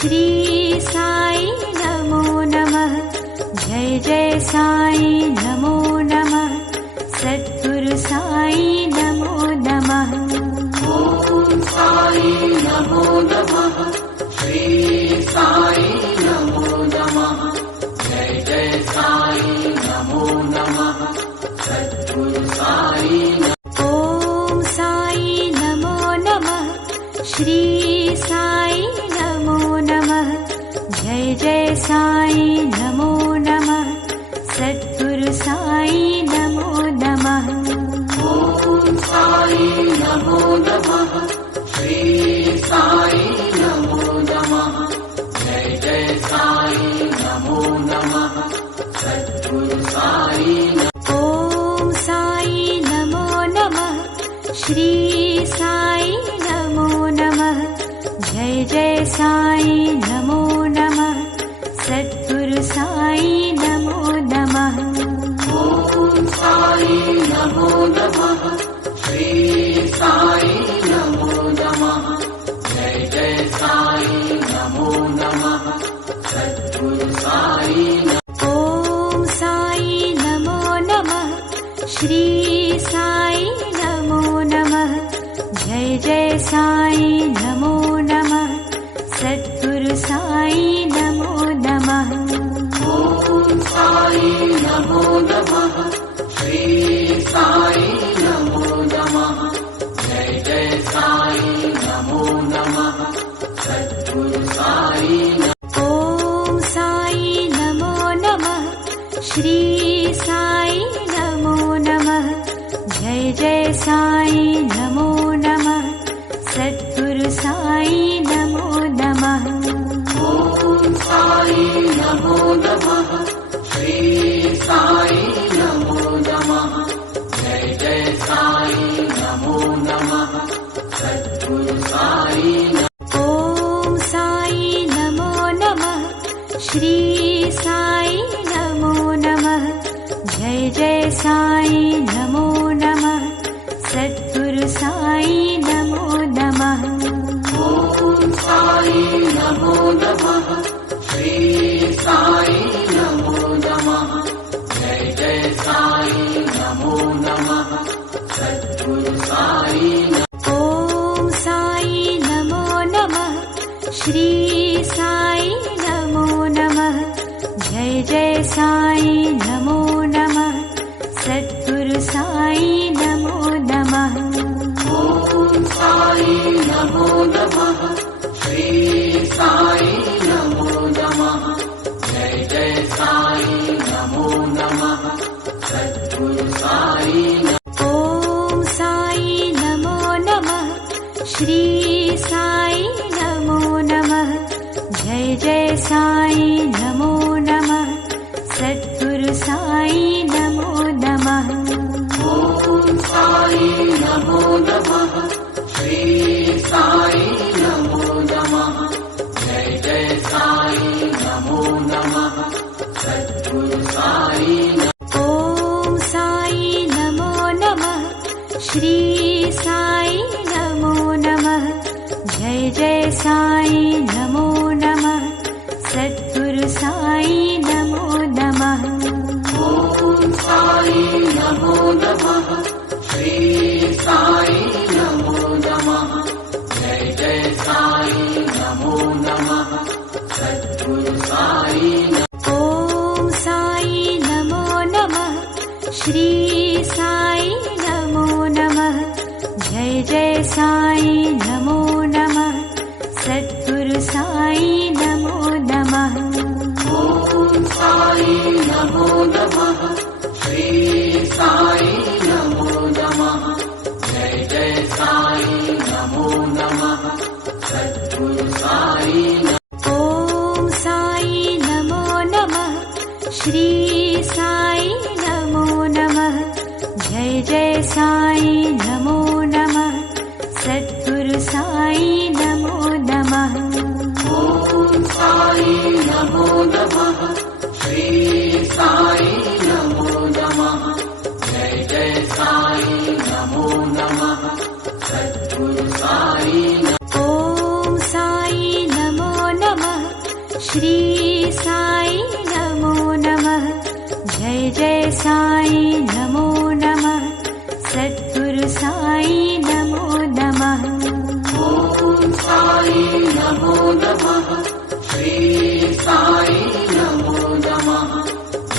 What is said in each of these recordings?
श्री साई नमो नमः। जय जय साई नमो नमः। सद्गुरु साई नमो नमः। ओम साई नमो नमः। श्री साई नमो नमः। जय जय साई नमो नमः। सद्गुरु साई ओम साई नमो नमः। श्री साई नमो नमः। जय जय साई नमो नमः। सद्गुरु साई नमो नमः। ओम साई नमो नमः। श्री साई नमो नमः। जय जय साई नमो नमः। सद्गुरु साई ओम साई नमो नमः। श्री साई नमो नमः। जय जय साई नमो नमः। सद्गुरु साई नमो नमः। ओम साई नमो नमः। श्री साई नमो नमः। जय जय साई नमो नमः। सद्गुरु साई ओम साई नमो नमः। श्री साई नमो नमः। जय जय साई नमो नमः। सद्गुरु साई नमो नमः। ओम साई नमो नमः। श्री साई नमो नमः। जय जय साई नमो नमः। सद्गुरु साई ओम साई नमो नमः। श्री साई नमो नमः। जय जय साई नमो नमः। सद्गुरु साई नमो नमः। ओम साई नमो नमः। श्री साई नमो नमः। जय जय साई नमो नमः। सद्गुरु साई ओम साई नमो नमः। श्री साई नमो नमः। जय जय साई नमो नमः। सद्गुरु साई नमो नमः। ओम साई नमो नमः। श्री साई नमो नमः। जय जय साई नमो नमः। सद्गुरु साई ओम साई नमो नमः। श्री साई नमो नमः। जय जय साई नमो नमः। सद्गुरु साई नमो नमः। ओम साई नमो नमः। श्री साई नमो नमः। जय जय साई नमो नमः। सद्गुरु साई ओम साई नमो नमः। श्री साई नमो नमः। जय जय साई नमो नमः। सद्गुरु साई नमो नमः। ओम साई नमो नमः। श्री साई नमो नमः। जय जय साई नमो नमः। सद्गुरु साई ओम साई नमो नमः। श्री साई नमो नमः। जय जय साई नमो नमः। सद्गुरु साई नमो नमः। ओम साई नमो नमः। श्री साई नमो नमः। जय जय साई नमो नमः। सद्गुरु साई ओम साई नमो नमः। श्री साई नमो नमः। जय जय साई नमो नमः। सद्गुरु साई नमो नमः। ओम साई नमो नमः। श्री साई नमो नमः। जय जय साई नमो नमः। सद्गुरु साई ओम साई नमो नमः। श्री साई नमो नमः। जय जय साई नमो नमः। सद्गुरु साई नमो नमः। ओम साई नमो नमः। श्री साई नमो नमः। जय जय साई नमो नमः। सद्गुरु साई ओम साई नमो नमः। श्री साई नमो नमः। जय जय साई नमो नमः। सद्गुरु साई नमो नमः। ॐ साई नमो नमः। श्री साई नमो नमः।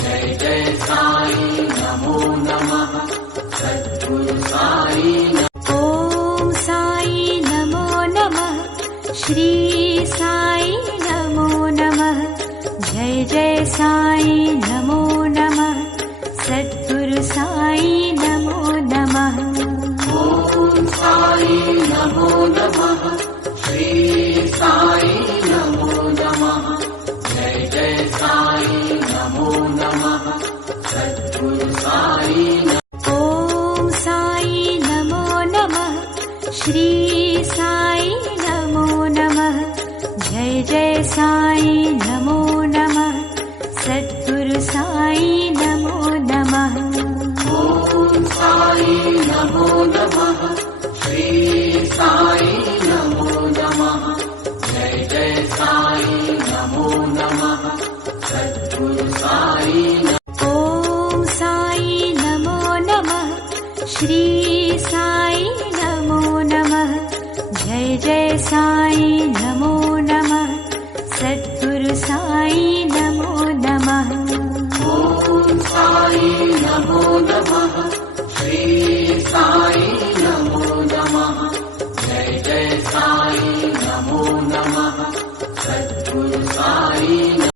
जय जय साई नमो नमः। सद्गुरु साई ॐ साई नमो नमः। श्री साई नमो नमः। जय जय साई नमो नमः। सद्गुरु साई नमो नमः। ॐ साई नमो नमः। श्री साई नमो नमः। जय जय साई नमो नमः। सद्गुरु साई ॐ साई नमो नमः। श्री साई नमो नमः। जय जय साई नमो नमः। सद्गुरु साई नमो नमः। ॐ साई नमो नमः। श्री साई नमो नमः। जय जय साई नमो नमः। सद्गुरु साई ॐ साई नमो नमः। श्री साई नमो नमः। जय जय साई नमो नमः। सद्गुरु साई नमो नमः। ॐ साई नमो नमः। श्री